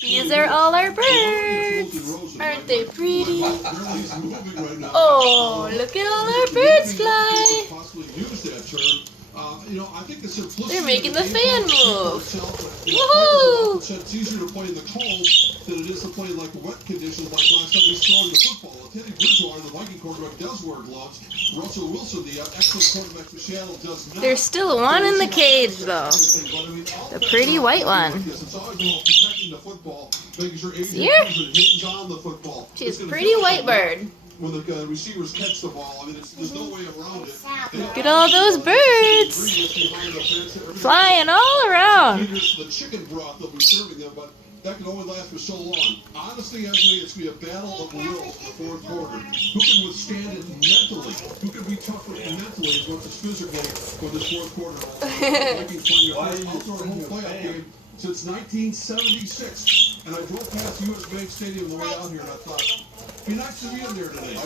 These are all our birds. Aren't they pretty? Oh, look at all our birds fly. They're making the fan move. Woohoo! It's easier to play in the cold than it is to play in like wet conditions like last time he's throwing the football. Teddy Bridgewater, the Viking quarterback, does wear gloves. Russell Wilson, the excellent quarterback for Seattle, does not. There's still one in the cage, though. The pretty white one. Here? She's a pretty white bird. When the receivers catch the ball, I mean, there's no way around it. Look at all those birds flying all around. The chicken broth they'll be serving them, but that can only last for so long. Honestly, Esme, it's going to be a battle of wills in the fourth quarter. Who can withstand it mentally? Who can be tougher mentally as much as physically for this fourth quarter? Making plenty of outdoor home playoff game since 1976. And I drove past U.S. Bank Stadium on the way out here, and I thought, it'd be nice to be in there today.